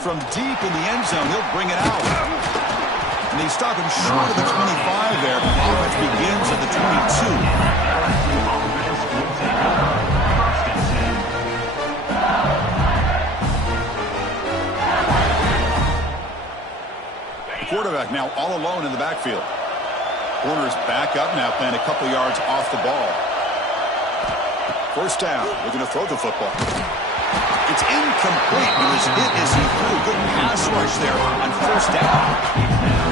from deep in the end zone, he'll bring it out. And they stop him short of the 25 there. Offense begins at the 22. Quarterback now all alone in the backfield. Corner's back up now, playing a couple yards off the ball. First down, looking to throw the football. It's incomplete. He was hit as he threw. Good pass rush there on first down.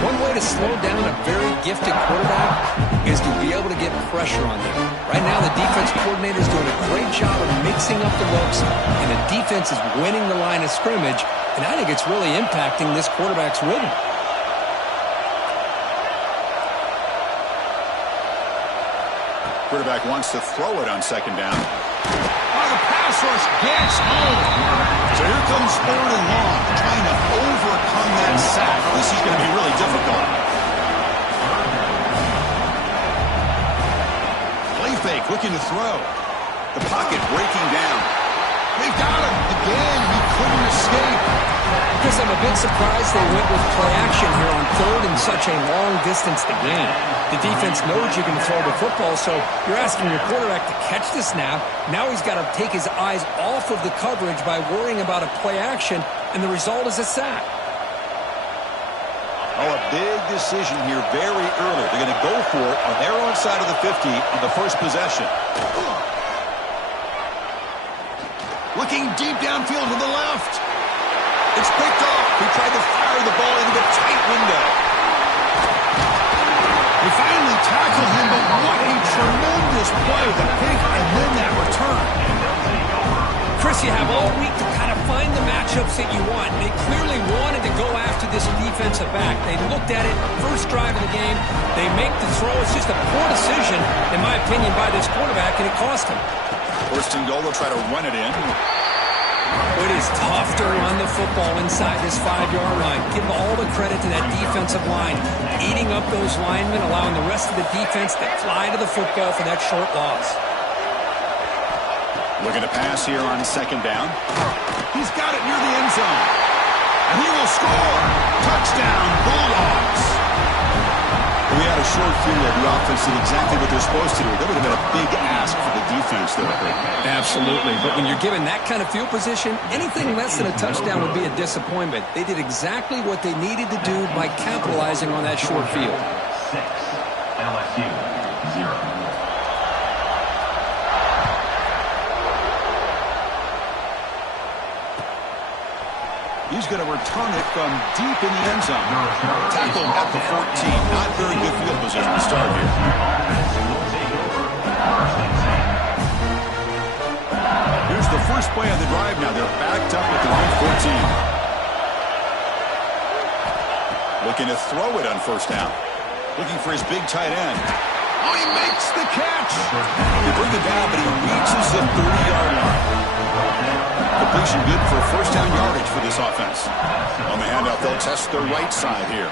One way to slow down a very gifted quarterback is to be able to get pressure on him. Right now, the defense coordinator is doing a great job of mixing up the looks, and the defense is winning the line of scrimmage, and I think it's really impacting this quarterback's rhythm. Quarterback wants to throw it on second down. Oh, the pass rush gets home. So here comes third and long, trying to overcome that sack. This is going to be really difficult. Play fake, looking to throw. The pocket breaking down. They've got him again. He couldn't escape. Because I'm a bit surprised they went with play action here on third and such a long distance to gain. The defense knows you can throw the football, so you're asking your quarterback to catch the snap. Now he's got to take his eyes off of the coverage by worrying about a play action, and the result is a sack. Oh, a big decision here very early. They're going to go for it on their own side of the 50 on the first possession. Looking deep downfield to the left. It's picked off. He tried to fire the ball into the tight window. They finally tackled him, but what a tremendous play. The pick and then that return. Chris, you have all week to kind of find the matchups that you want. They clearly wanted to go after this defensive back. They looked at it, first drive of the game. They make the throw. It's just a poor decision, in my opinion, by this quarterback, and it cost him. First and goal, they'll try to run it in. It is tough to run the football inside this 5-yard line. Give all the credit to that defensive line, eating up those linemen, allowing the rest of the defense to fly to the football for that short loss. Looking to pass here on second down. He's got it near the end zone. And he will score. Touchdown, Bulldogs. We had a short field. The offense did exactly what they're supposed to do. That would have been a big ask for the defense, though. Absolutely. But when you're given that kind of field position, anything less than a touchdown would be a disappointment. They did exactly what they needed to do by capitalizing on that short field. 6, LSU 0. He's going to return it from deep in the end zone. Tackle at the 14. Not very good field position to start here. Here's the first play of the drive now. They're backed up at their own 14. Looking to throw it on first down. Looking for his big tight end. Oh, he makes the catch. They bring it down, but he reaches the 30-yard line. Completion good for first down yardage for this offense. On the handoff, they'll test the right side here.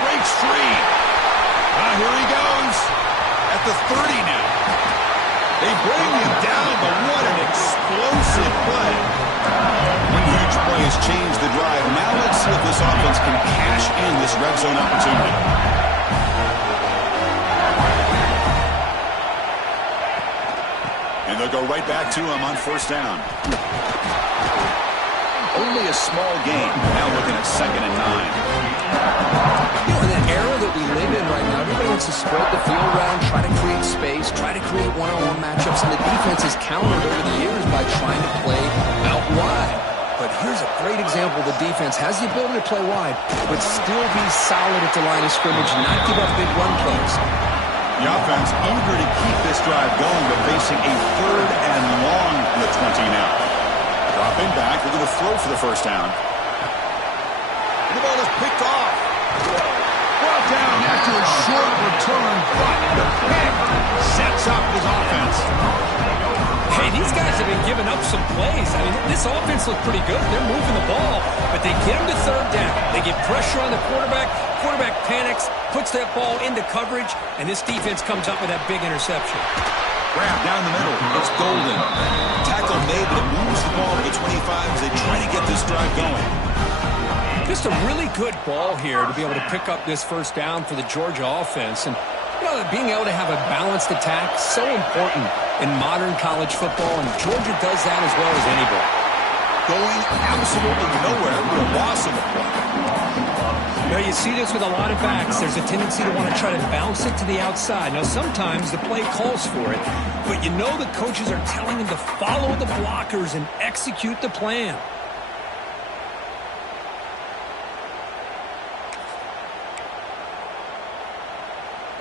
Breaks free. Here he goes. At the 30 now. They bring him down, but what an explosive play. One huge play has changed the drive. Now let's see if this offense can cash in this red zone opportunity. And they'll go right back to him on first down. Only a small gain. Now looking at 2nd and 9. You know, in that era that we live in right now, everybody wants to spread the field around, try to create space, try to create one-on-one matchups, and the defense has countered over the years by trying to play out wide. But here's a great example. The defense has the ability to play wide, but still be solid at the line of scrimmage, not give up big run plays. The offense eager to keep this drive going, but facing a 3rd and long from the 20 now. Dropping back, looking to throw for the first down. And the ball is picked off. Brought down after a short return, but the pick sets up his offense. Hey, these guys have been giving up some plays. I mean, this offense looked pretty good. They're moving the ball, but they get him to 3rd down. They get pressure on the quarterback. Quarterback panics, puts that ball into coverage, and this defense comes up with that big interception. Grab down the middle. It's Golden. Tackle made, but it moves the ball to the 25 as they try to get this drive going. Just a really good ball here to be able to pick up this first down for the Georgia offense. And, you know, being able to have a balanced attack is so important in modern college football, and Georgia does that as well as anybody. Going absolutely nowhere with a loss of the play. You know, you see this with a lot of backs. There's a tendency to want to try to bounce it to the outside. Now, sometimes the play calls for it, but you know the coaches are telling them to follow the blockers and execute the plan.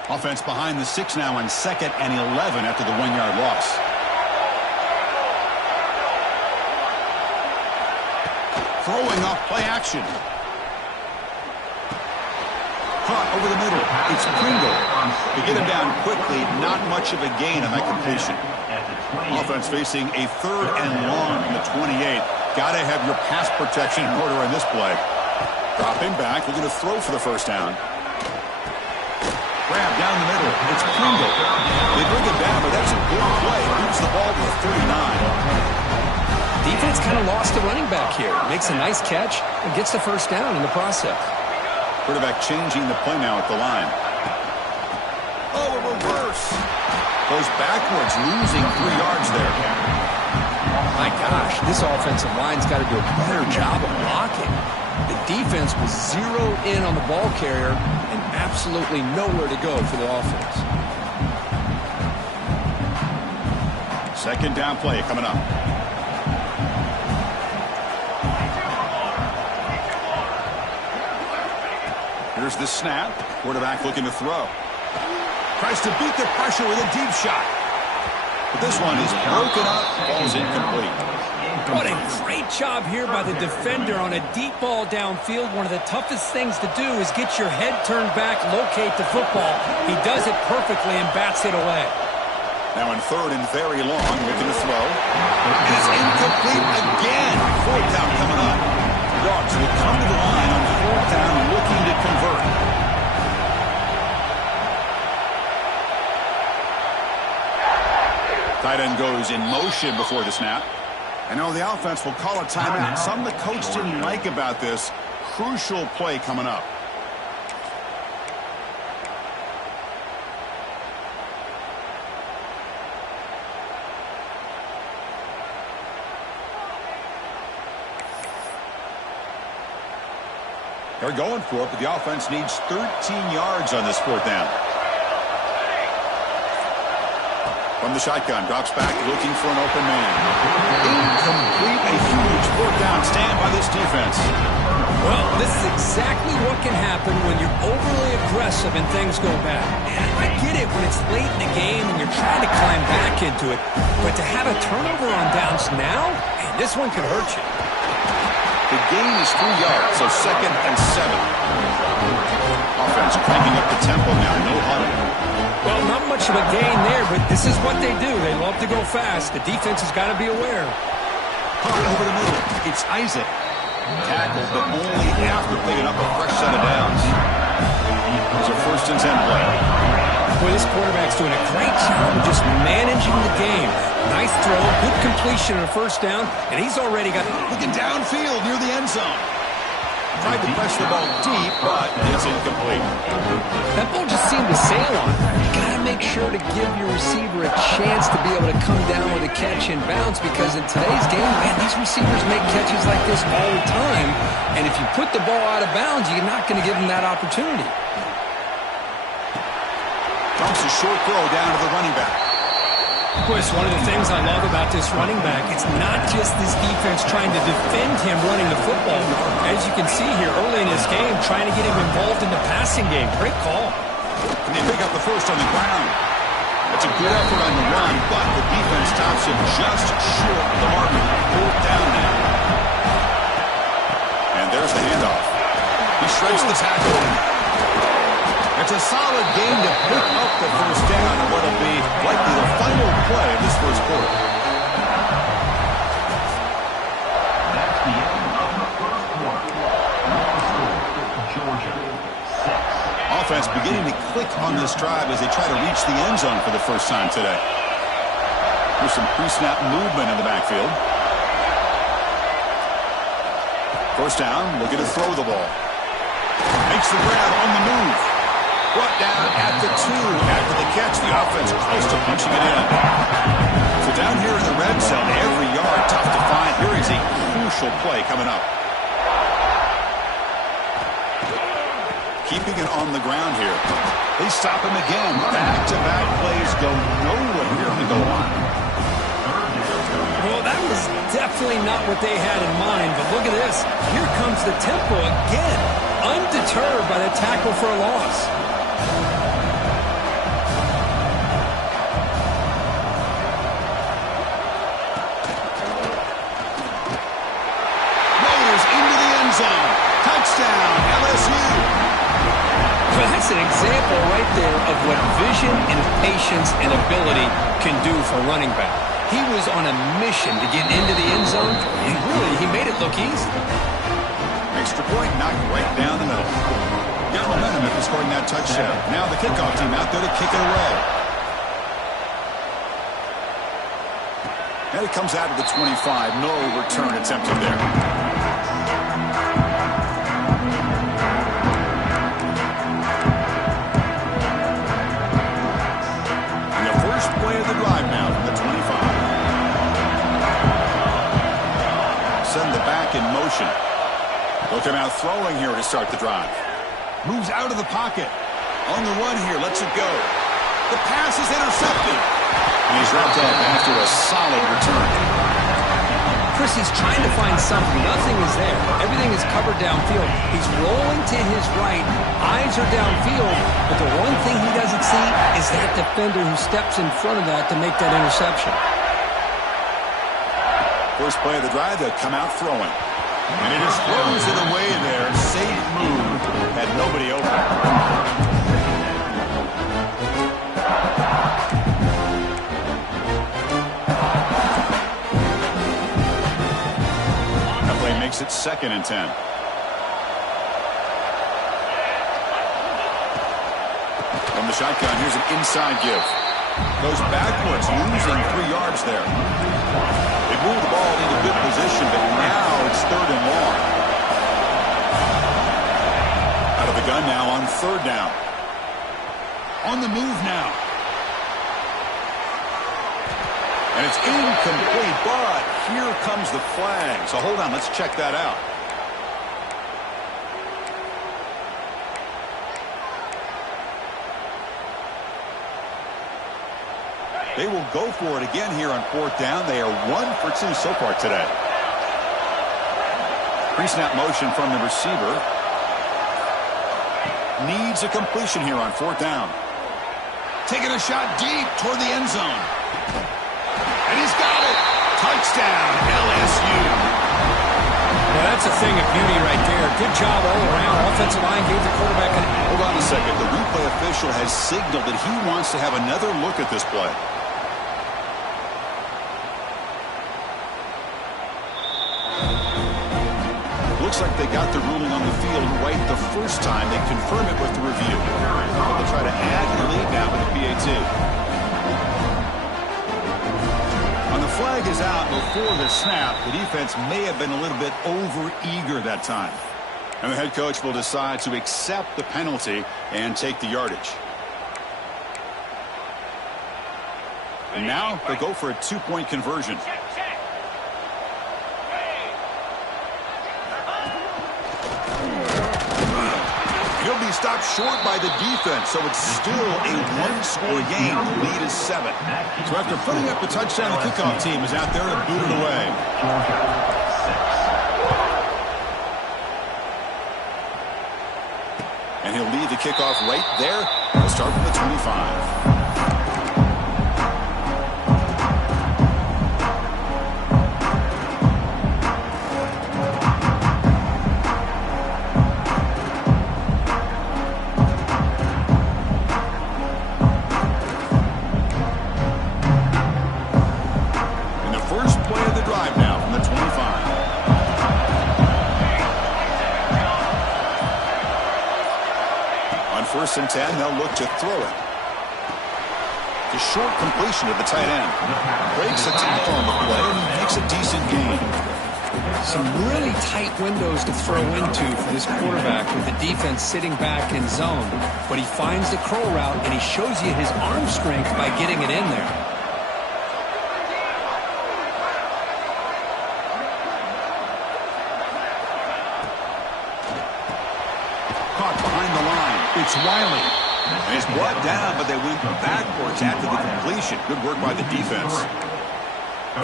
Offense behind the 6 now on 2nd and 11 after the 1-yard loss. Throwing off play action. Caught over the middle. It's Pringle. To get him down quickly, not much of a gain on that completion. Offense facing a 3rd and long from the 28. Got to have your pass protection in order in this play. Dropping back, looking to throw for the first down. Grab down the middle. It's Pringle. They bring it down, but that's a good play. Moves the ball to the 39. Defense kind of lost the running back here. Makes a nice catch and gets the first down in the process. Quarterback changing the play now at the line. Oh, a reverse. Goes backwards, losing 3 yards there. My gosh, this offensive line's got to do a better job of blocking. The defense was zeroed in on the ball carrier and absolutely nowhere to go for the offense. 2nd down play coming up. Here's the snap. Quarterback looking to throw. Tries to beat the pressure with a deep shot. But this one is broken up. Ball's incomplete. What a great job here by the defender on a deep ball downfield. One of the toughest things to do is get your head turned back, locate the football. He does it perfectly and bats it away. Now in 3rd and very long, looking to throw. It is incomplete again. 4th down coming up. Dogs will come to the line on 4th down, looking to convert. Tight end goes in motion before the snap. I know the offense will call a timeout. Something the coach didn't like about this. Crucial play coming up. They're going for it, but the offense needs 13 yards on this 4th down. From the shotgun, drops back, looking for an open man. Incomplete, a huge 4th down stand by this defense. Well, this is exactly what can happen when you're overly aggressive and things go bad. And I get it when it's late in the game and you're trying to climb back into it. But to have a turnover on downs now, man, this one could hurt you. The gain is 3 yards, so 2nd and 7. Offense cranking up the tempo now, no huddle. Well, not much of a gain there, but this is what they do. They love to go fast. The defense has got to be aware. Caught over the middle. It's Isaac. Tackled, but only after picking up a fresh set of downs. It's a 1st and 10 play. Boy, this quarterback's doing a great job of just managing the game. Nice throw, good completion on a 1st down, and he's already got... Looking downfield near the end zone. Tried to press the ball deep, but it's incomplete. That ball just seemed to sail on. You got to make sure to give your receiver a chance to be able to come down with a catch and bounce, because in today's game, man, these receivers make catches like this all the time, and if you put the ball out of bounds, you're not going to give them that opportunity. Dumps a short throw down to the running back. Of course, one of the things I love about this running back, it's not just this defense trying to defend him running the football. As you can see here early in this game, trying to get him involved in the passing game. Great call. And they pick up the 1st on the ground. It's a good effort on the run, but the defense stops him just short of the marker. 4th down now. And there's the handoff. He shreds the tackle. It's a solid game to pick up the 1st down on what will be likely the final play of this 1st quarter. That's the end of the 1st quarter. Georgia 6. Offense beginning to click on this drive as they try to reach the end zone for the first time today. There's some pre-snap movement in the backfield. First down, looking to throw the ball. Makes the grab on the move. Brought down at the 2 after the catch. The offense close to punching it in. So down here in the red zone, every yard tough to find. Here is a crucial play coming up. Keeping it on the ground here. They stop him again. Back-to-back plays go nowhere here to go on. Well, that was definitely not what they had in mind, but look at this. Here comes the tempo again. Undeterred by the tackle for a loss. Raiders into the end zone. Touchdown, LSU. Well, that's an example right there of what vision and patience and ability can do for running back. He was on a mission to get into the end zone, and really, he made it look easy. Extra point knocked right down the middle. Got momentum after scoring that touchdown. Now the kickoff team out there to kick it away. And it comes out of the 25. No return attempted there. And the first play of the drive now from the 25. Send the back in motion. Looking out throwing here to start the drive. Moves out of the pocket. On the run here, lets it go. The pass is intercepted. And he's wrapped up after a solid return. Chris, he's trying to find something. Nothing is there. Everything is covered downfield. He's rolling to his right. Eyes are downfield. But the one thing he doesn't see is that defender who steps in front of that to make that interception. First play of the drive, they'll come out throwing. And he just throws it away there. Safe move. Had nobody open. That play makes it 2nd and 10. From the shotgun, here's an inside give. Goes backwards, losing 3 yards there. They move the ball into good position, but now it's 3rd and long. Out of the gun now on 3rd down. On the move now. And it's incomplete, but here comes the flag. So hold on, let's check that out. They will go for it again here on 4th down. They are 1 for 2 so far today. Pre-snap motion from the receiver. Needs a completion here on 4th down. Taking a shot deep toward the end zone. And he's got it. Touchdown, LSU. Well, that's a thing of beauty right there. Good job all around. Offensive line gave the quarterback an... Hold on a second. The replay official has signaled that he wants to have another look at this play. Looks like they got the ruling on the field right the first time. They confirm it with the review. They'll try to add the lead now with the PAT. When the flag is out before the snap, the defense may have been a little bit over-eager that time. And the head coach will decide to accept the penalty and take the yardage. And now they'll go for a 2-point conversion. He'll be stopped short by the defense, so it's still a 1-score game. The lead is 7. So after putting up the touchdown, the kickoff team is out there to boot it away. And he'll lead the kickoff right there. He'll start from the 25. First and 10, they'll look to throw it. The short completion to the tight end. Breaks a tackle on the play and makes a decent gain. Some really tight windows to throw into for this quarterback with the defense sitting back in zone. But he finds the curl route, and he shows you his arm strength by getting it in there. Caught behind the line. It's Wiley. And he's brought down, but they went backwards after the completion. Good work by the defense.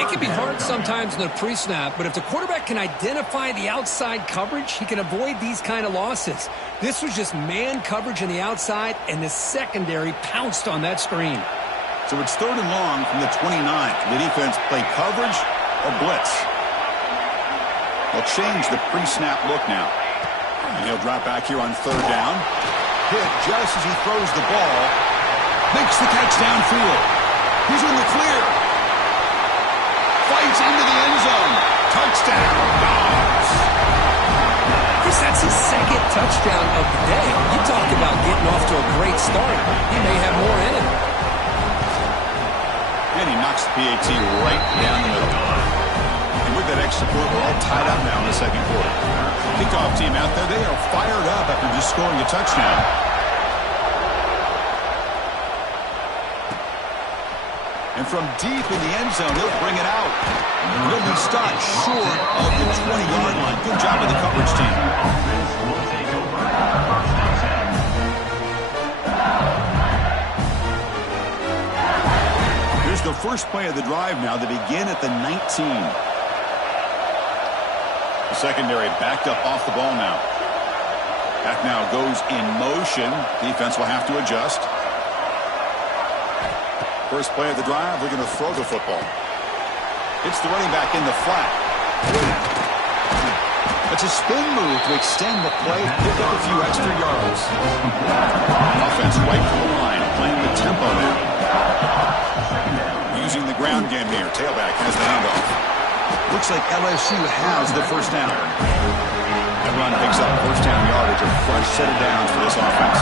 It can be hard sometimes in a pre-snap, but if the quarterback can identify the outside coverage, he can avoid these kind of losses. This was just man coverage on the outside, and the secondary pounced on that screen. So it's 3rd and long from the 29. The defense play coverage or blitz. They'll change the pre-snap look now. And he'll drop back here on 3rd down. Hit just as he throws the ball. Makes the catch downfield. He's in the clear. Fights into the end zone. Touchdown, Dogs. Chris, that's his 2nd touchdown of the day. You talk about getting off to a great start. He may have more in him. And he knocks the PAT right down the middle. And with that extra point, we're all tied up now in the 2nd quarter. Kickoff team out there, they are fired up after just scoring a touchdown. And from deep in the end zone, he'll bring it out. And he'll be stopped short of the 20-yard line. Good job of the coverage team. Here's the first play of the drive now. They begin at the 19. The secondary backed up off the ball now. That now goes in motion. Defense will have to adjust. First play of the drive, we're going to throw the football. It's the running back in the flat. It's a spin move to extend the play, pick up a few extra yards. Offense right from the line, playing the tempo now. Using the ground game here. Tailback has the handoff. Looks like LSU has the first down. That run picks up first down yardage, a fresh set of downs for this offense.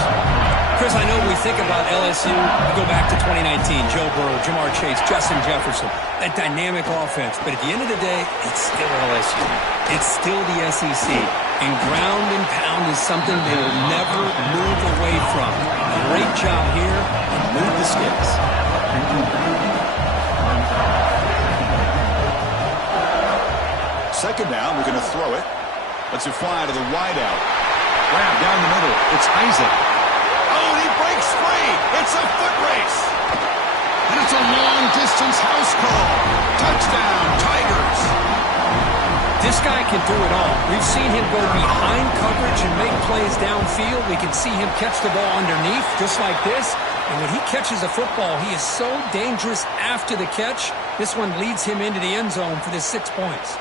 Chris, I know we think about LSU, we go back to 2019, Joe Burrow, Jamar Chase, Justin Jefferson, that dynamic offense. But at the end of the day, it's still LSU. It's still the SEC. And ground and pound is something they will never move away from. Great job here. Move the sticks. Second down, we're going to throw it. Lets it fly to the wideout. Grab down the middle. It's Isaac. Oh, and he breaks free. It's a foot race. And it's a long-distance house call. Touchdown, Tigers. This guy can do it all. We've seen him go behind coverage and make plays downfield. We can see him catch the ball underneath, just like this. And when he catches a football, he is so dangerous after the catch. This one leads him into the end zone for the 6 points.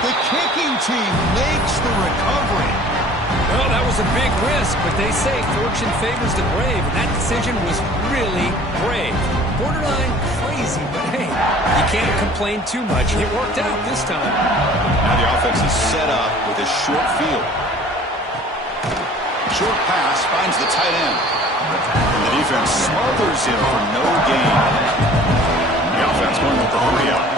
The kicking team makes the recovery. Well, that was a big risk, but they say fortune favors the brave, and that decision was really brave. Borderline crazy, but hey, you can't complain too much. It worked out this time. Now the offense is set up with a short field. Short pass finds the tight end. And the defense smothers him for no gain. The offense going with the hurry up.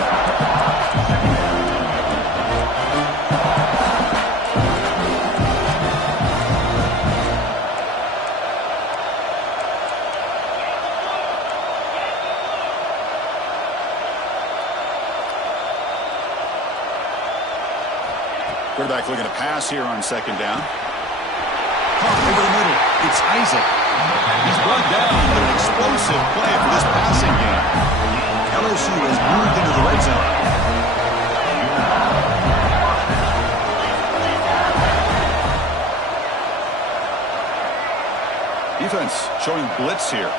Quarterback looking to pass here on second down. Caught over the middle. It's Isaac. He's brought down with an explosive play for this passing game. LSU has moved into the red zone. Defense showing blitz here.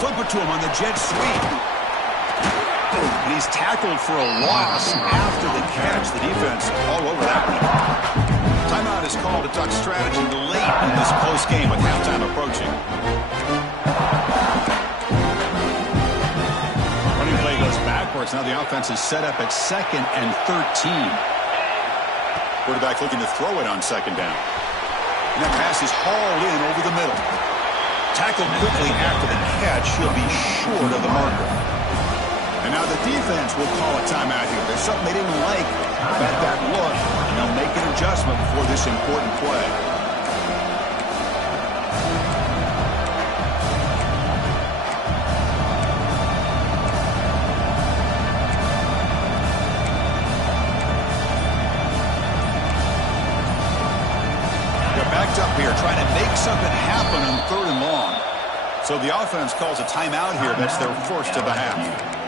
Flip it to him on the jet sweep. And he's tackled for a loss after the catch. The defense all over that one. Timeout is called to talk strategy late in this close game with halftime approaching. Running play goes backwards. Now the offense is set up at 2nd and 13. Quarterback looking to throw it on 2nd down. And that pass is hauled in over the middle. Tackled quickly after the catch. He'll be short of the marker. And now the defense will call a timeout here. There's something they didn't like about that look, and they'll make an adjustment before this important play. They're backed up here, trying to make something happen on 3rd and long. So the offense calls a timeout here. That's their first of the half.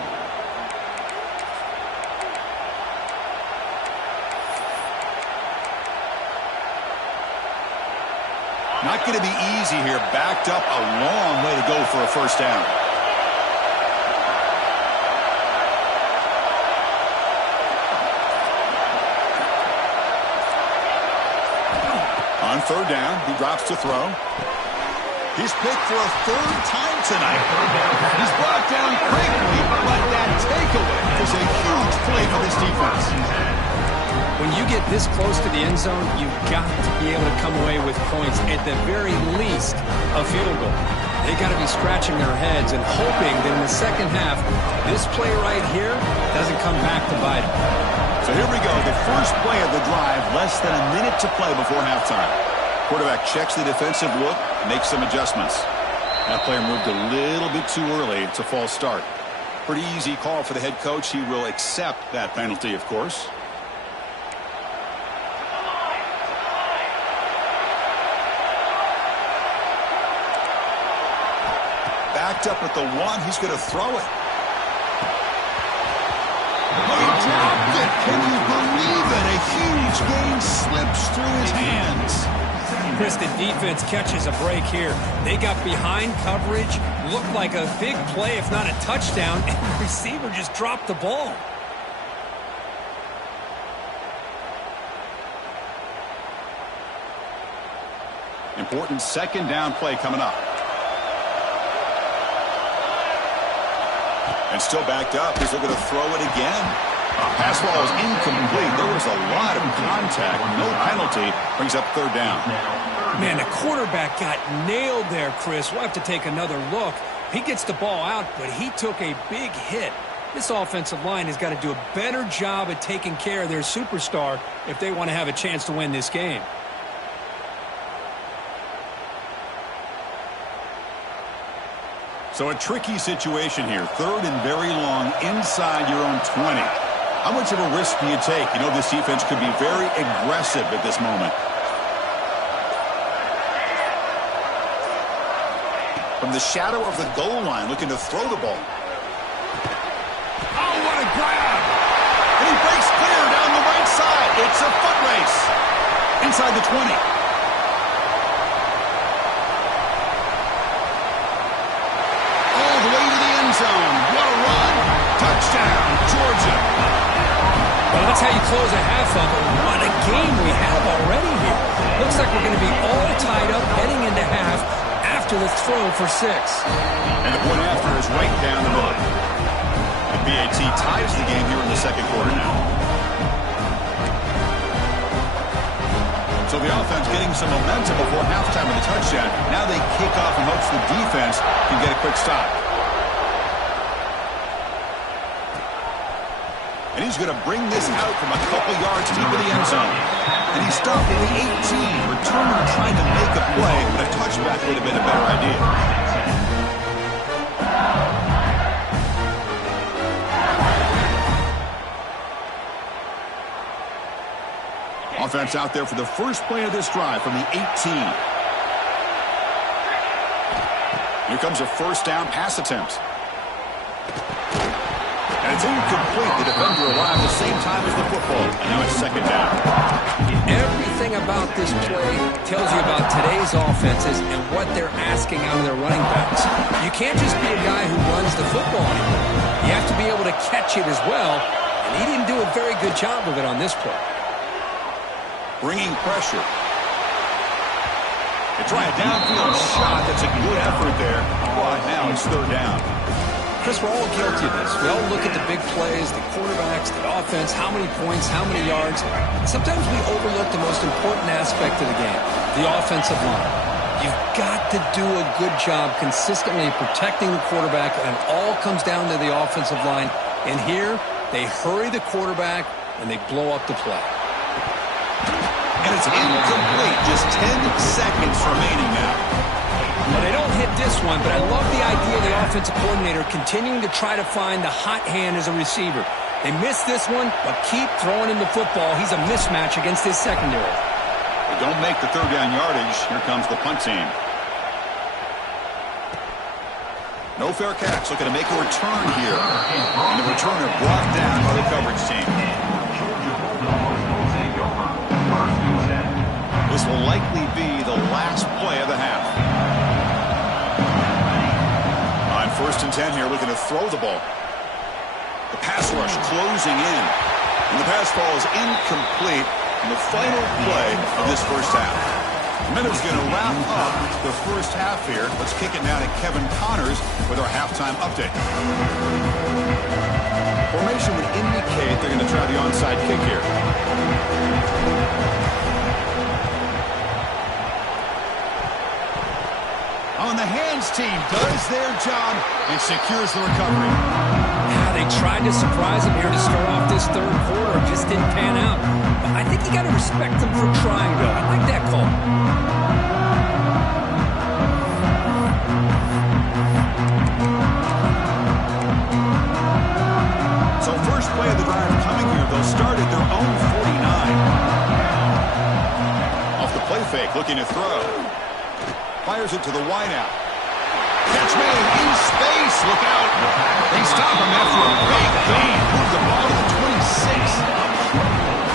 Not going to be easy here. Backed up a long way to go for a first down. On 3rd down, he drops to throw. He's picked for a 3rd time tonight. He's brought down quickly, but that takeaway is a huge play for this defense. When you get this close to the end zone, you've got to be able to come away with points, at the very least, a field goal. They got to be scratching their heads and hoping that in the second half, this play right here doesn't come back to bite them. So here we go, the first play of the drive, less than a minute to play before halftime. Quarterback checks the defensive look, makes some adjustments. That player moved a little bit too early. It's a false start. Pretty easy call for the head coach. He will accept that penalty, of course. Backed up at the 1. He's going to throw it. Oh, he dropped it. Can you believe it? A huge gain slips through his hands. Chris, the defense catches a break here. They got behind coverage, looked like a big play, if not a touchdown, and the receiver just dropped the ball. Important 2nd down play coming up. And still backed up. He's looking to throw it again. Pass ball is incomplete. There was a lot of contact. No penalty. Brings up 3rd down. Man, the quarterback got nailed there, Chris. We'll have to take another look. He gets the ball out, but he took a big hit. This offensive line has got to do a better job at taking care of their superstar if they want to have a chance to win this game. So a tricky situation here. 3rd and very long inside your own 20. How much of a risk do you take? You know this defense could be very aggressive at this moment. From the shadow of the goal line, looking to throw the ball. Oh, what a grab! And he breaks clear down the right side. It's a foot race. Inside the 20. All the way to the end zone. What a run. Touchdown, Georgia. Well, that's how you close a half of it. What a game we have already here. Looks like we're going to be all tied up heading into half after the throw for 6. And the point after is right down the middle. And BAT ties the game here in the 2nd quarter now. So the offense getting some momentum before halftime with a touchdown. Now they kick off and hopes the defense can get a quick stop. And he's going to bring this out from a couple yards deep in the end zone. And he stopped at the 18. Returner trying to make a play, but a touchback would have been a better idea. Offense out there for the first play of this drive from the 18. Here comes a 1st down pass attempt. And it's incomplete. The defender arrived at the same time as the football. And now it's 2nd down. Everything about this play tells you about today's offenses and what they're asking out of their running backs. You can't just be a guy who runs the football anymore. You have to be able to catch it as well, and he didn't do a very good job of it on this play. Bringing pressure. They try a downfield shot. That's a good effort there. But now it's third down. Chris, we're all guilty of this. We all look at the big plays, the quarterbacks, the offense, how many points, how many yards. Sometimes we overlook the most important aspect of the game, the offensive line. You've got to do a good job consistently protecting the quarterback, and it all comes down to the offensive line. And here, they hurry the quarterback, and they blow up the play. And it's incomplete. Just 10 seconds remaining now. Well, they don't hit this one, but I love the idea of the offensive coordinator continuing to try to find the hot hand as a receiver. They missed this one, but keep throwing him the football. He's a mismatch against his secondary. They don't make the third down yardage. Here comes the punt team. No fair catch. Looking to make a return here. And the returner brought down by the coverage team. This will likely be the last play of the half. On 1st and 10 here, looking to throw the ball. The pass rush closing in. And the pass ball is incomplete in the final play of this first half. The Minnows going to wrap up the first half here. Let's kick it now to Kevin Connors with our halftime update. Formation would indicate they're going to try the onside kick here. On the hands team does their job and secures the recovery. Yeah, they tried to surprise him here to start off this third quarter. Just didn't pan out. But I think you got to respect them for trying, though. I like that call. So first play of the drive coming here. They'll start at their own 49. Off the play fake, looking to throw. Fires it to the wideout. Catch made in space. Look out. They stop him after a big gain. Move the ball to the 26.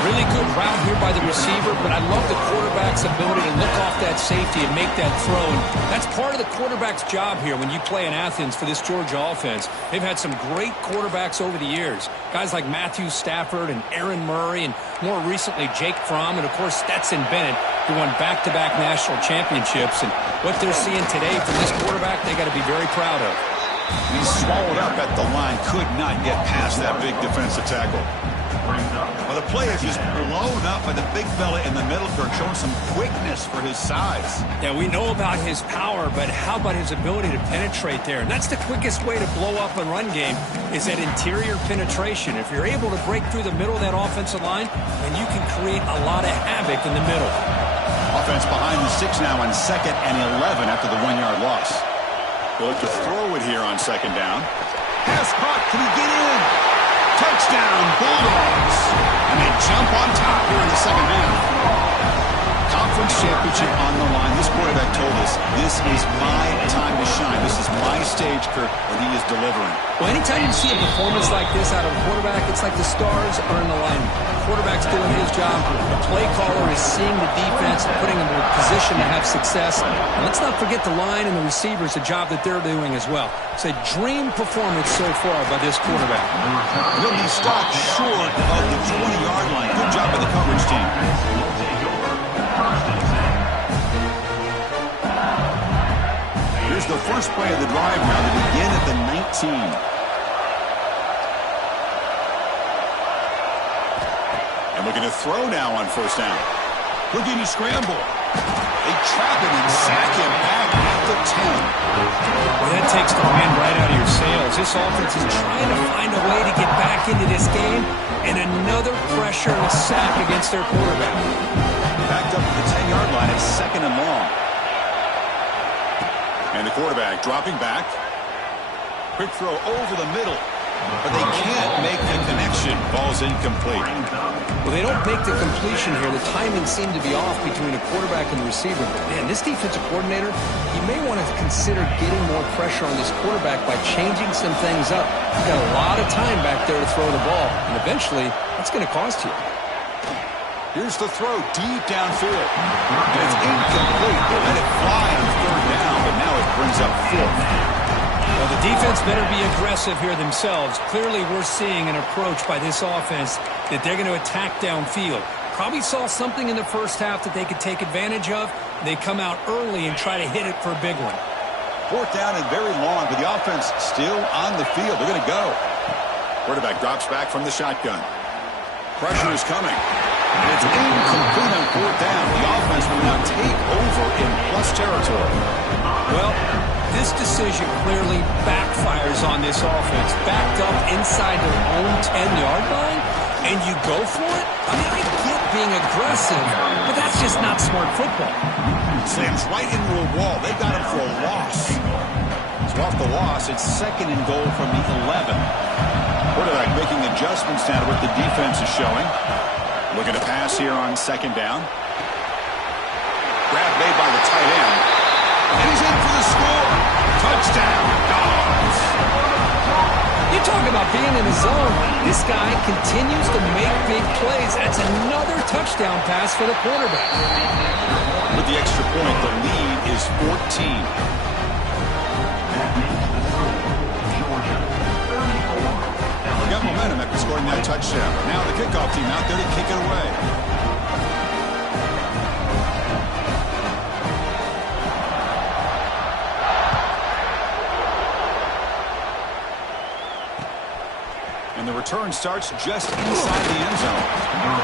Really good route here by the receiver, but I love the quarterback's ability to look off that safety and make that throw. And that's part of the quarterback's job here when you play in Athens for this Georgia offense. They've had some great quarterbacks over the years. Guys like Matthew Stafford and Aaron Murray, and more recently Jake Fromm, and of course Stetson Bennett, who won back-to-back national championships. And what they're seeing today from this quarterback, they got to be very proud of. He's swallowed up at the line. Could not get past that big defensive tackle. Well, the play is just blown up by the big fella in the middle, showing some quickness for his size. Yeah, we know about his power, but how about his ability to penetrate there? And that's the quickest way to blow up a run game, is that interior penetration. If you're able to break through the middle of that offensive line, then you can create a lot of havoc in the middle. Offense behind the 6 now on 2nd and 11 after the 1-yard loss. They'll look to throw it here on 2nd down. Pass caught. Can he get in? Touchdown, Bulldogs. And they jump on top here in the second half. Conference championship on the line. This quarterback told us, this is my time to shine. This is my stage, Kurt, and he is delivering. Well, anytime you see a performance like this out of a quarterback, it's like the stars are in alignment. The quarterback's doing his job. The play caller is seeing the defense and putting them in a position to have success. And let's not forget the line and the receivers, the job that they're doing as well. It's a dream performance so far by this quarterback. He'll be stopped short of the 20-yard line. Good job by the coverage team. Here's the first play of the drive now to begin at the 19. And looking to throw now on 1st down. Looking to scramble. They trap him and sack him back at the 10. Well, that takes the wind right out of your sails. This offense is trying to find a way to get back into this game, and another pressure and a sack against their quarterback. Backed up at the 10-yard line at 2nd and long. And the quarterback dropping back. Quick throw over the middle. But they can't make the connection. Ball's incomplete. Well, they don't make the completion here. The timing seemed to be off between a quarterback and the receiver. But, man, this defensive coordinator, he may want to consider getting more pressure on this quarterback by changing some things up. He's got a lot of time back there to throw the ball. And eventually, that's going to cost you. Here's the throw deep downfield. And it's incomplete. They let it fly on third down, but now it brings up fourth. Well, the defense better be aggressive here themselves. Clearly, we're seeing an approach by this offense that they're going to attack downfield. Probably saw something in the first half that they could take advantage of. They come out early and try to hit it for a big one. Fourth down and very long, but the offense still on the field. They're going to go. Quarterback drops back from the shotgun. Pressure is coming. And it's incomplete on fourth down. The offense will now take over in plus territory. Well, this decision clearly backfires on this offense. Backed up inside their own 10-yard line, and you go for it? I mean, I get being aggressive, but that's just not smart football. Slams right into a wall. They got him for a loss. So off the loss, it's second and goal from the 11. Quarterback making adjustments now to what the defense is showing. Looking to pass here on second down. Grab made by the tight end. And he's in for the score. Touchdown, Dogs. You talk about being in the zone. This guy continues to make big plays. That's another touchdown pass for the quarterback. With the extra point, the lead is 14. They got momentum after scoring that touchdown. Now the kickoff team out there to kick it away. And the return starts just inside the end zone.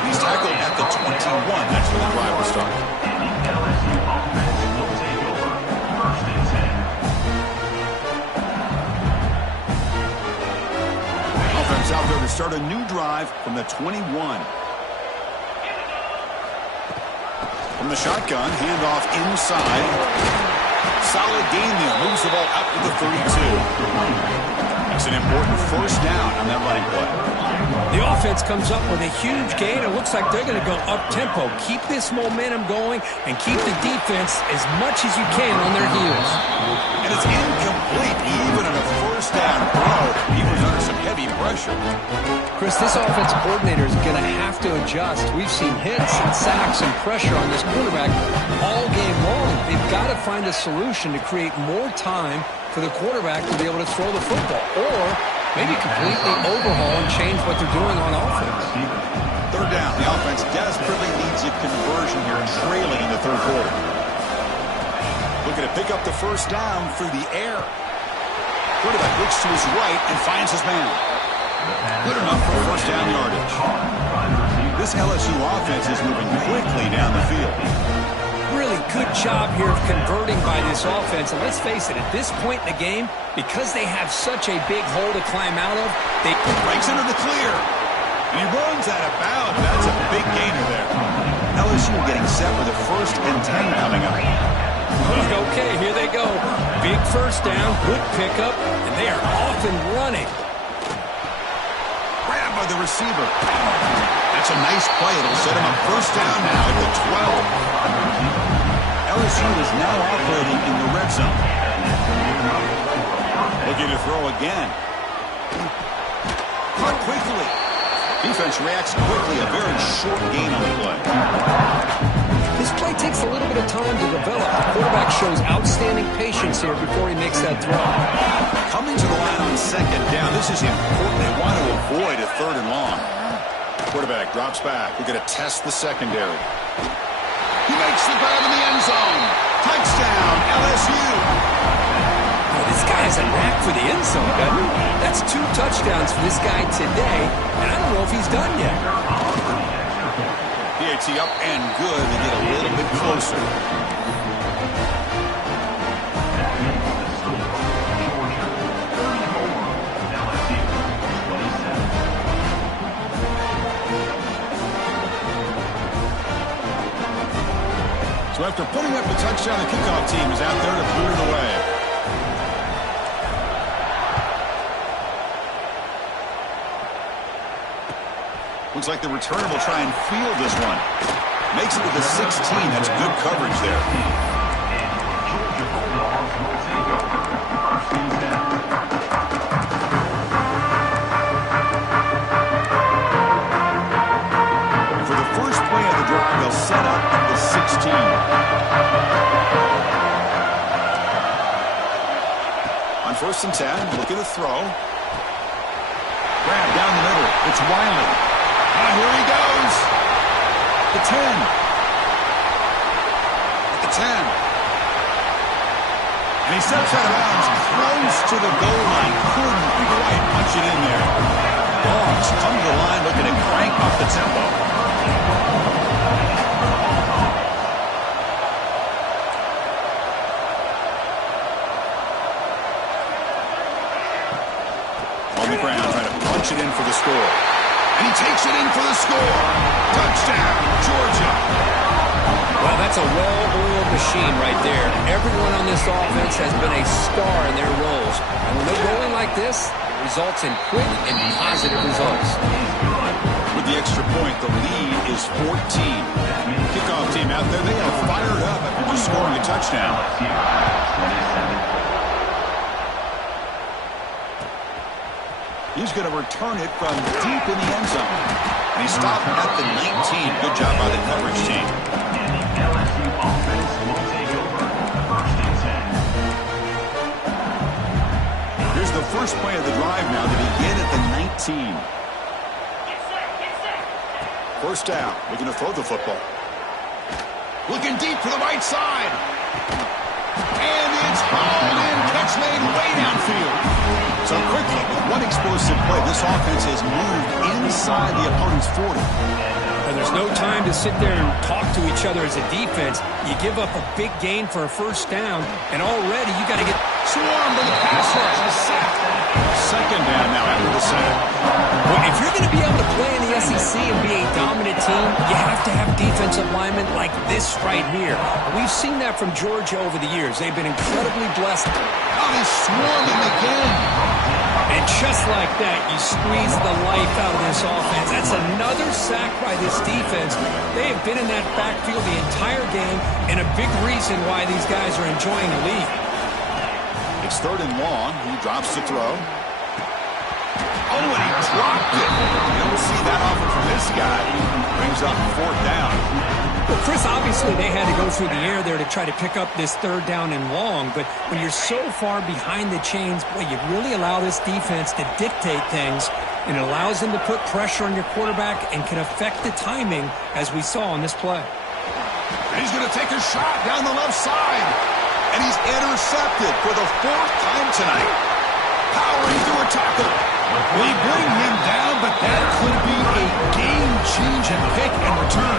He's tackled at the 21. That's where the drive will start. LSU offense will take over first and 10. Offense out there to start a new drive from the 21. From the shotgun, handoff inside. Solid gain there. Moves the ball up to the 32. That's an important first down on that running play. The offense comes up with a huge gain. It looks like they're going to go up-tempo. Keep this momentum going and keep the defense as much as you can on their heels. And it's incomplete even on a first down throw. He was under some heavy pressure. Chris, this offensive coordinator is going to have to adjust. We've seen hits and sacks and pressure on this quarterback all game long. They've got to find a solution to create more time for the quarterback to be able to throw the football, or maybe completely overhaul and change what they're doing on offense. Third down. The offense desperately needs a conversion here, trailing in the third quarter. Looking to pick up the first down through the air. Quarterback looks to his right and finds his man. Good enough for first down yardage. This LSU offense is moving quickly down the field. Really good job here of converting by this offense. And let's face it, at this point in the game, because they have such a big hole to climb out of, they breaks into the clear. And he runs out of bounds. That's a big gainer there. LSU getting set for the first and 10 coming up. Okay, here they go. Big first down, good pickup, and they are off and running. Grabbed by the receiver. That's a nice play. It'll set him up first down now at the 12. LSU is now operating in the red zone. Looking to throw again. Caught quickly. Defense reacts quickly. A very short gain on the play. This play takes a little bit of time to develop. The quarterback shows outstanding patience here before he makes that throw. Coming to the line on second down. This is important. They want to avoid a third and long. Quarterback drops back. We're going to test the secondary. He makes the grab in the end zone. Touchdown, LSU. Oh, this guy has a knack for the end zone, doesn't he? That's 2 touchdowns for this guy today, and I don't know if he's done yet. PAT up and good. They get a little bit closer. So after putting up the touchdown, the kickoff team is out there to boot it away. Looks like the returner will try and field this one. Makes it to the 16. That's good coverage there. And for the first play of the 1st and 10. Looking to throw. Grab down the middle. It's Wiley. Here he goes. The 10. At the 10. And he steps out of bounds close to the goal line. Couldn't quite punch it in there. Dogs come to the line looking to crank up the tempo. On the ground, trying to punch it in for the score. And he takes it in for the score. Touchdown, Georgia. Well, that's a well-oiled machine right there. Everyone on this offense has been a star in their roles. And when they're rolling like this, it results in quick and positive results. With the extra point, the lead is 14. Kickoff team out there, they are fired up after just scoring a touchdown. He's going to return it from deep in the end zone. And he stopped at the 19. Good job by the coverage team. LSU offense will take over 1st and 10. Here's the first play of the drive now to begin at the 19. First down. Looking to throw the football. Looking deep for the right side. And it's hauled in. Catch made way downfield. So quickly, with one explosive play, this offense has moved inside the opponent's 40. And there's no time to sit there and talk to each other as a defense. You give up a big gain for a first down, and already you got to get Swarmed by the pass rush. A sack. Second down now after the sack. Well, if you're going to be able to play in the SEC and be a dominant team, you have to have defensive linemen like this right here. We've seen that from Georgia over the years. They've been incredibly blessed. Oh, they swarmed him again. And just like that, you squeeze the life out of this offense. That's another sack by this defense. They have been in that backfield the entire game, and a big reason why these guys are enjoying the lead. It's 3rd and long. He drops the throw. Oh, and he dropped it. You don't see that often from this guy. Brings up 4th down. Well, Chris, obviously they had to go through the air there to try to pick up this 3rd down and long, but when you're so far behind the chains, boy, you really allow this defense to dictate things, and it allows them to put pressure on your quarterback and can affect the timing, as we saw on this play. And he's going to take a shot down the left side. And he's intercepted for the 4th time tonight. Powering through a tackle. They bring him down, but that could be a game-changing pick and return.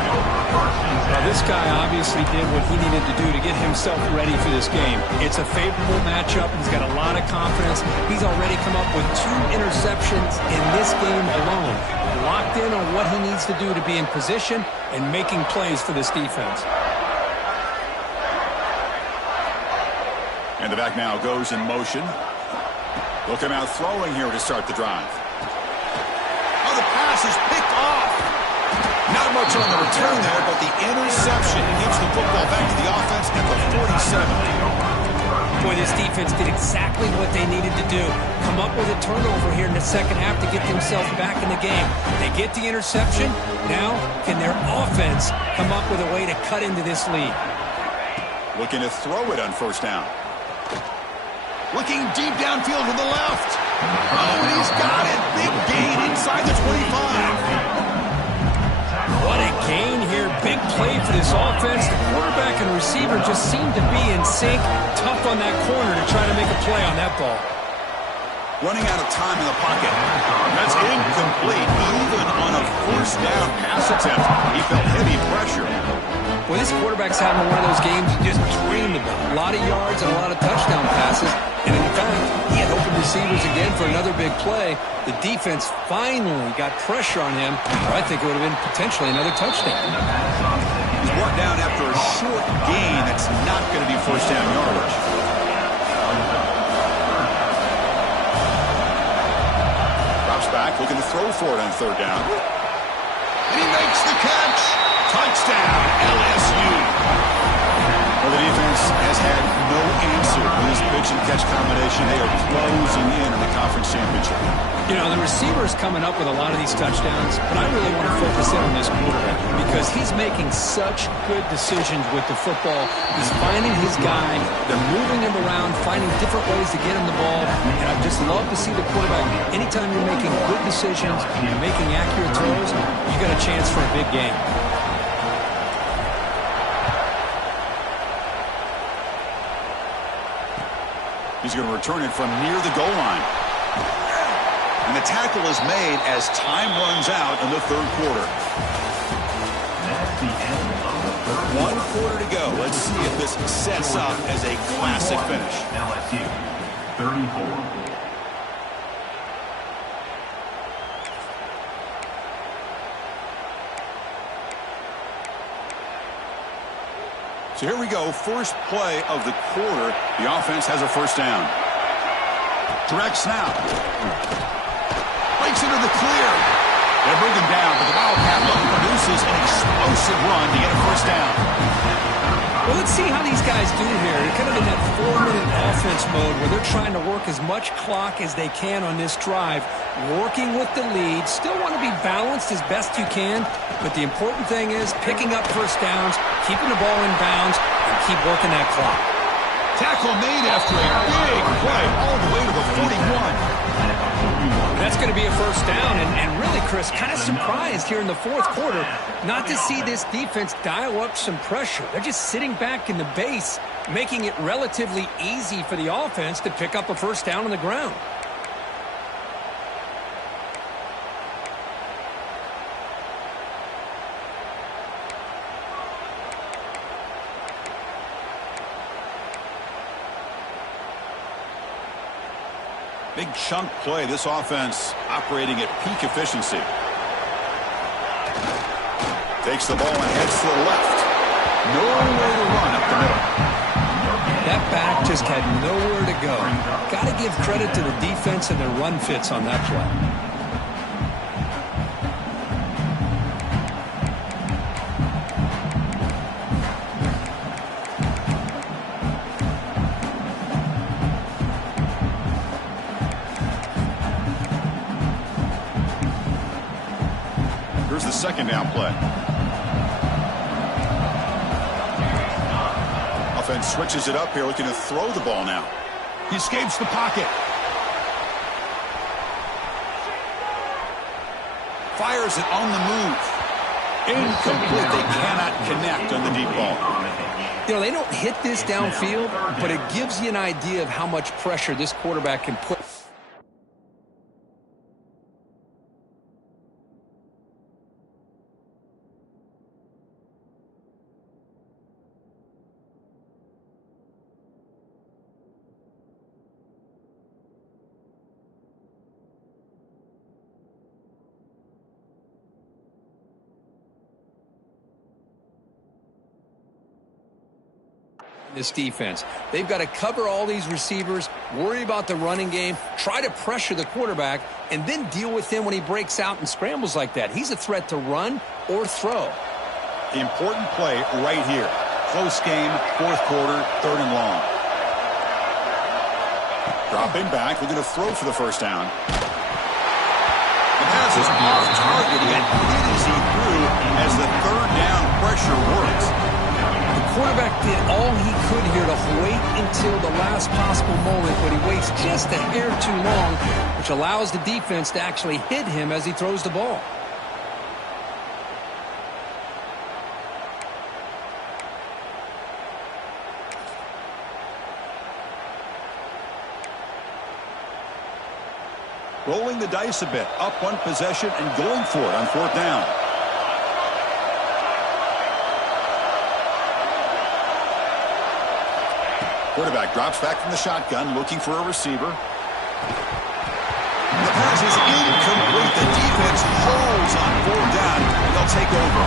Now, this guy obviously did what he needed to do to get himself ready for this game. It's a favorable matchup. He's got a lot of confidence. He's already come up with 2 interceptions in this game alone. Locked in on what he needs to do to be in position and making plays for this defense. And the back now goes in motion. They'll come out throwing here to start the drive. Oh, the pass is picked off. Not much on the return there, but the interception gives the football back to the offense at the 47. Boy, this defense did exactly what they needed to do. Come up with a turnover here in the second half to get themselves back in the game. They get the interception. Now, can their offense come up with a way to cut into this lead? Looking to throw it on 1st down. Looking deep downfield to the left. Oh, and he's got it. Big gain inside the 25. What a gain here. Big play for this offense. The quarterback and receiver just seem to be in sync. Tough on that corner to try to make a play on that ball. Running out of time in the pocket. That's incomplete. Even on a 1st down pass attempt, he felt heavy pressure. Well, this quarterback's having one of those games you just dreamed about. A lot of yards and a lot of touchdown passes. And in fact, he had open receivers again for another big play. The defense finally got pressure on him. I think it would have been potentially another touchdown. He's brought down after a short gain. That's not going to be 1st down yardage. Drops back, looking to throw for it on 3rd down. And he makes the catch. Touchdown, LSU. Well, the defense defense has had no answer with this pitch and catch combination. They are closing in on the conference championship. You know, the receiver's coming up with a lot of these touchdowns, but I really want to focus in on this quarterback because he's making such good decisions with the football. He's finding his guy. They're moving him around, finding different ways to get him the ball. And I just love to see the quarterback. Anytime you're making good decisions, you're making accurate throws, you got a chance for a big game. He's going to return it from near the goal line. And the tackle is made as time runs out in the third quarter. That's the end of the third. 1 quarter to go. Let's see if this sets up as a classic finish. LSU, 34. So here we go. First play of the quarter. The offense has a first down. Direct snap. Breaks into the clear. They're moving down, but the Wildcat produces an explosive run to get a first down. Well, let's see how these guys do here. They're kind of in that 4-minute offense mode where they're trying to work as much clock as they can on this drive, working with the lead. Still want to be balanced as best you can, but the important thing is picking up first downs, keeping the ball in bounds, and keep working that clock. Tackle made after a big play all the way to the 41. That's going to be a first down, and really, Chris, kind of surprised here in the fourth quarter not to see this defense dial up some pressure. They're just sitting back in the base, making it relatively easy for the offense to pick up a first down on the ground. Big chunk play. This offense operating at peak efficiency. Takes the ball and heads to the left. Nowhere to run up the middle. That back just had nowhere to go. Got to give credit to the defense and their run fits on that play. Here's the second down play. Offense switches it up here, looking to throw the ball now. He escapes the pocket. Fires it on the move. Incomplete. They cannot connect on the deep ball. You know, they don't hit this downfield, but it gives you an idea of how much pressure this quarterback can put. This defense. They've got to cover all these receivers, worry about the running game, try to pressure the quarterback, and then deal with him when he breaks out and scrambles like that. He's a threat to run or throw. Important play right here. Close game, fourth quarter, third and long. Dropping back, looking to throw for the first down. The pass is off target. He got hit as he threw as the third down pressure works. Quarterback did all he could here to wait until the last possible moment, but he waits just a hair too long, which allows the defense to actually hit him as he throws the ball. Rolling the dice a bit, up one possession and going for it on fourth down. Quarterback drops back from the shotgun, looking for a receiver. The pass is incomplete. The defense holds on fourth down. They'll take over.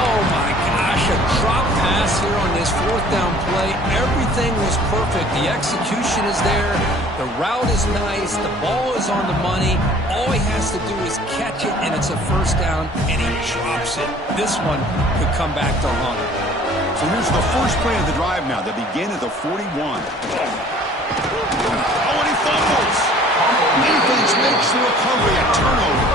Oh, my gosh. A drop pass here on this fourth down play. Everything was perfect. The execution is there. The route is nice. The ball is on the money. All he has to do is catch it, and it's a first down, and he drops it. This one could come back to haunt him. So here's the first play of the drive now. They begin at the 41. Oh, and he fumbles. Defense makes the recovery, a turnover.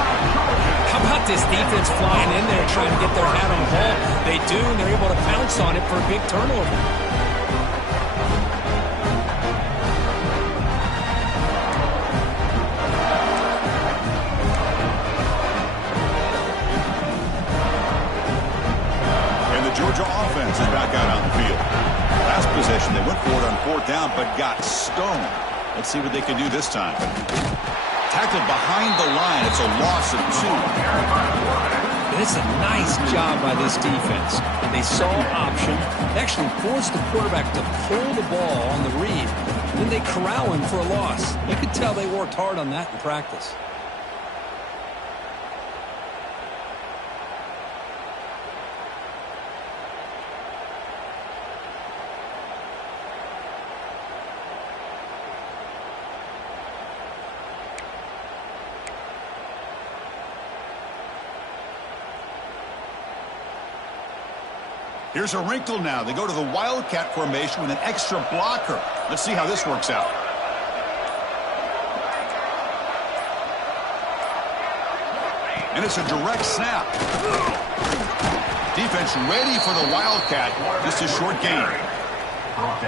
How about this defense flying in there trying to get their hat on the ball? They do, and they're able to pounce on it for a big turnover. And the Georgia offense is back out on the field. Last possession, they went for it on fourth down, but got stoned. Let's see what they can do this time. Tackled behind the line. It's a loss of 2. And it's a nice job by this defense. They saw option. They actually forced the quarterback to pull the ball on the read. And then they corral him for a loss. You could tell they worked hard on that in practice. Here's a wrinkle now. They go to the Wildcat formation with an extra blocker. Let's see how this works out. And it's a direct snap. Defense ready for the Wildcat. Just a short gain.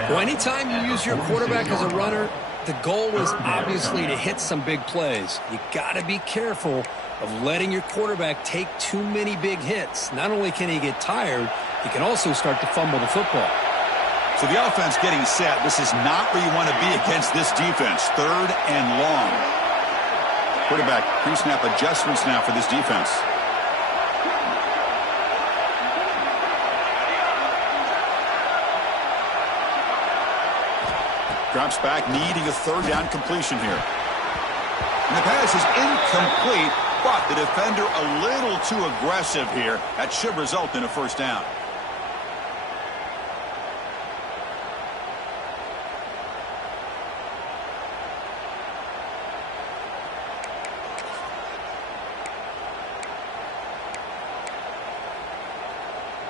Well, anytime you use your quarterback as a runner, the goal is obviously to hit some big plays. You got to be careful of letting your quarterback take too many big hits. Not only can he get tired, he can also start to fumble the football. So the offense getting set. This is not where you want to be against this defense. 3rd and long. Quarterback pre-snap adjustments now for this defense. Drops back, needing a 3rd down completion here. And the pass is incomplete, but the defender a little too aggressive here. That should result in a first down.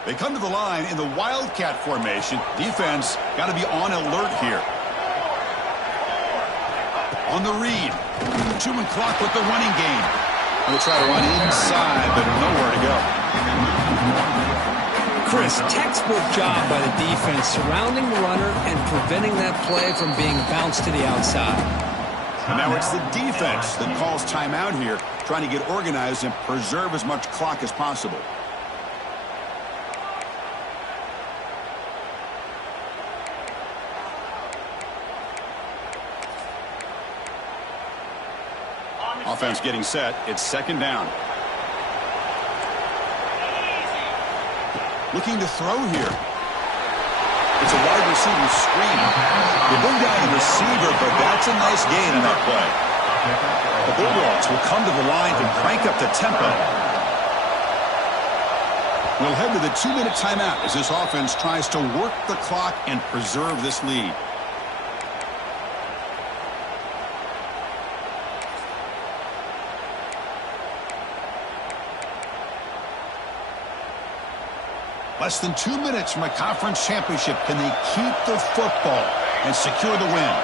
They come to the line in the Wildcat formation. Defense got to be on alert here. On the read. 2-minute clock with the running game. We'll try to run inside, but nowhere to go. Chris, textbook job by the defense surrounding the runner and preventing that play from being bounced to the outside. And now it's the defense that calls timeout here, trying to get organized and preserve as much clock as possible. Offense getting set. It's 2nd down. Looking to throw here. It's a wide receiver screen. They bring down the receiver, but that's a nice gain on that play. The Bulldogs will come to the line to crank up the tempo. We'll head to the 2-minute timeout as this offense tries to work the clock and preserve this lead. Less than 2 minutes from a conference championship. Can they keep the football and secure the win?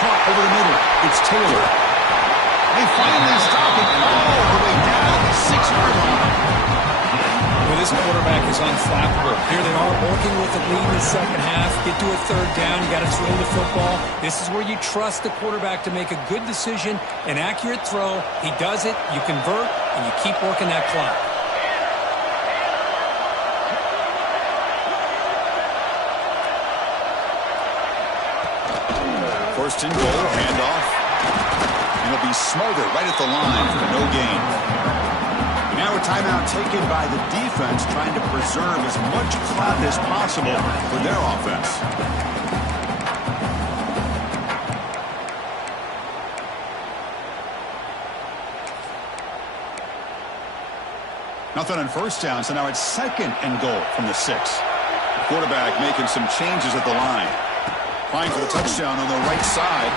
Caught over the middle. It's Taylor. They finally stop it all the way down at the 6-yard line. Well, this quarterback is unflappable. Here they are working with the lead in the second half. Get to a 3rd down. You got to throw the football. This is where you trust the quarterback to make a good decision, an accurate throw. He does it. You convert, and you keep working that clock. 1st and goal, handoff. And it'll be smothered right at the line for no gain. Now a timeout taken by the defense, trying to preserve as much clock as possible for their offense. Nothing on first down, so now it's 2nd and goal from the 6. The quarterback making some changes at the line. Applying for the touchdown on the right side.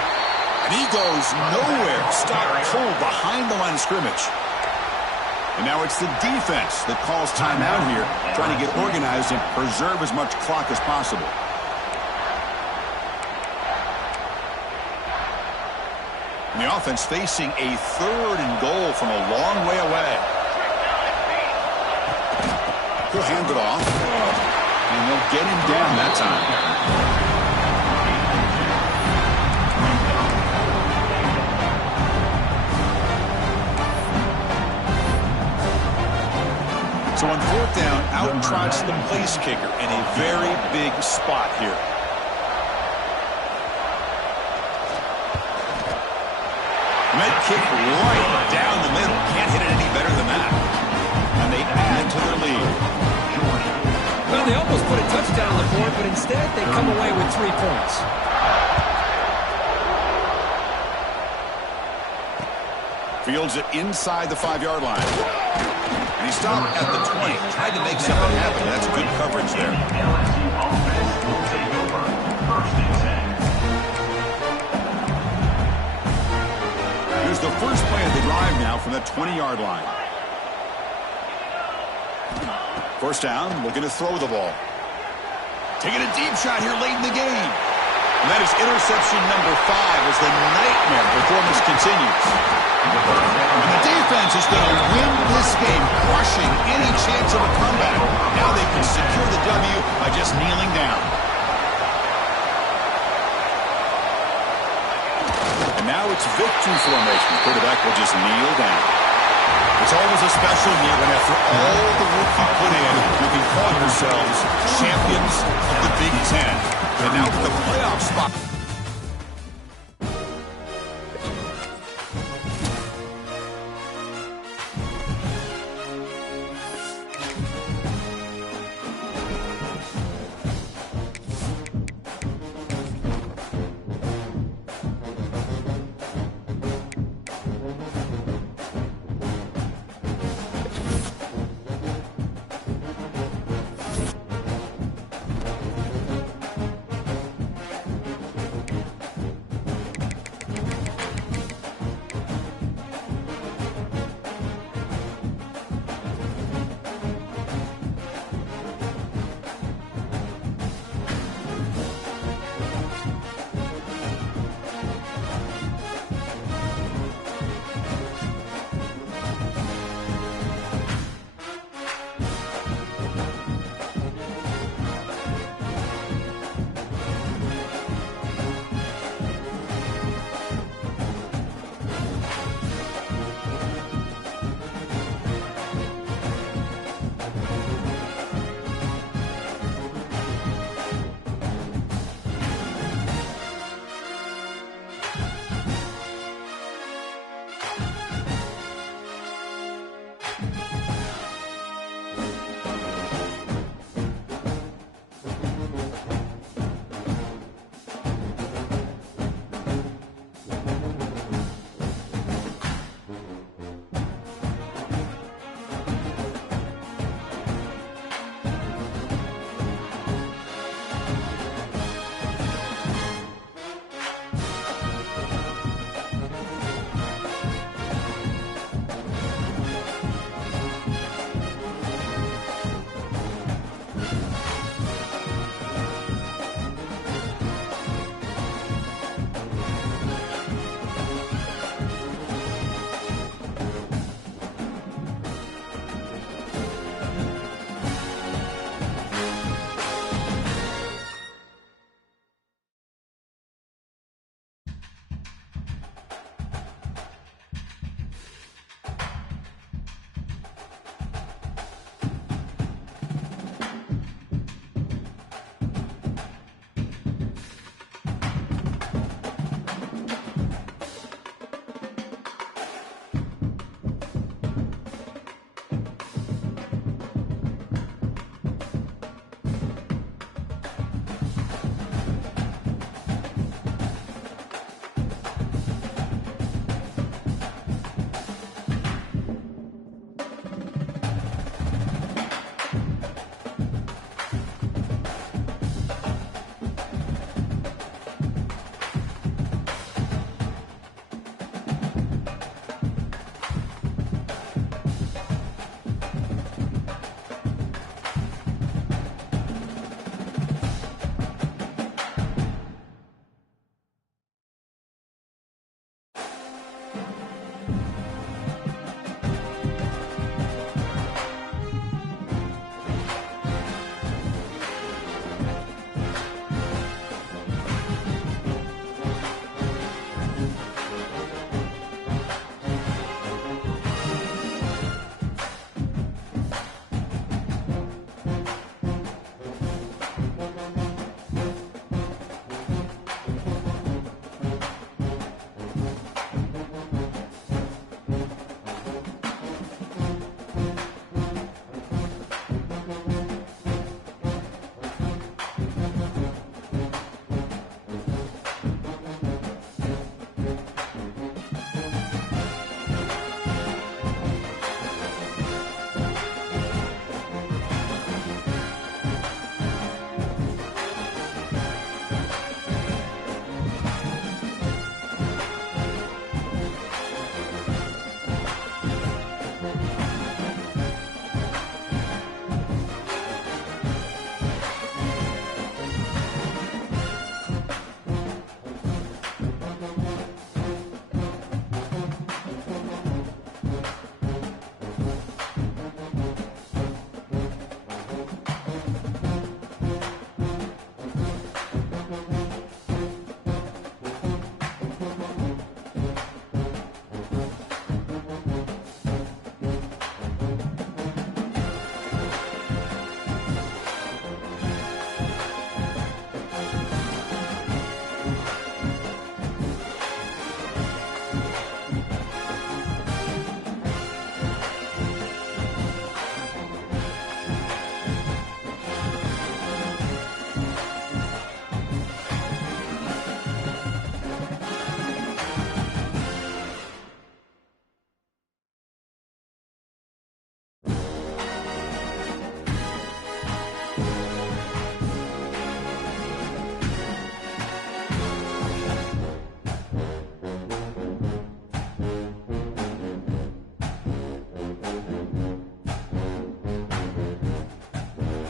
And he goes nowhere. Stop cold behind the line of scrimmage. And now it's the defense that calls timeout here, trying to get organized and preserve as much clock as possible. And the offense facing a 3rd and goal from a long way away. He'll hand it off. And they'll get him down that time. So on 4th down, out trots the place kicker in a very big spot here. Med kick right down the middle. Can't hit it any better than that. And they add to their lead. Well, they almost put a touchdown on the board, but instead they come away with 3 points. Fields it inside the 5-yard line. And he stopped at the 20. Tried to make something happen. That's good coverage there. LSU offense will take over 1st and 10. Here's the first play of the drive now from the 20-yard line. First down, looking to throw the ball. Taking a deep shot here late in the game. And that is interception number 5 as the nightmare performance continues. And the defense is going to win this game, crushing any chance of a comeback. Now they can secure the W by just kneeling down. And now it's victory formation. The quarterback will just kneel down. It's always a special year when after all the work you put in, you can call yourselves champions of the Big Ten. And now for the playoff spot.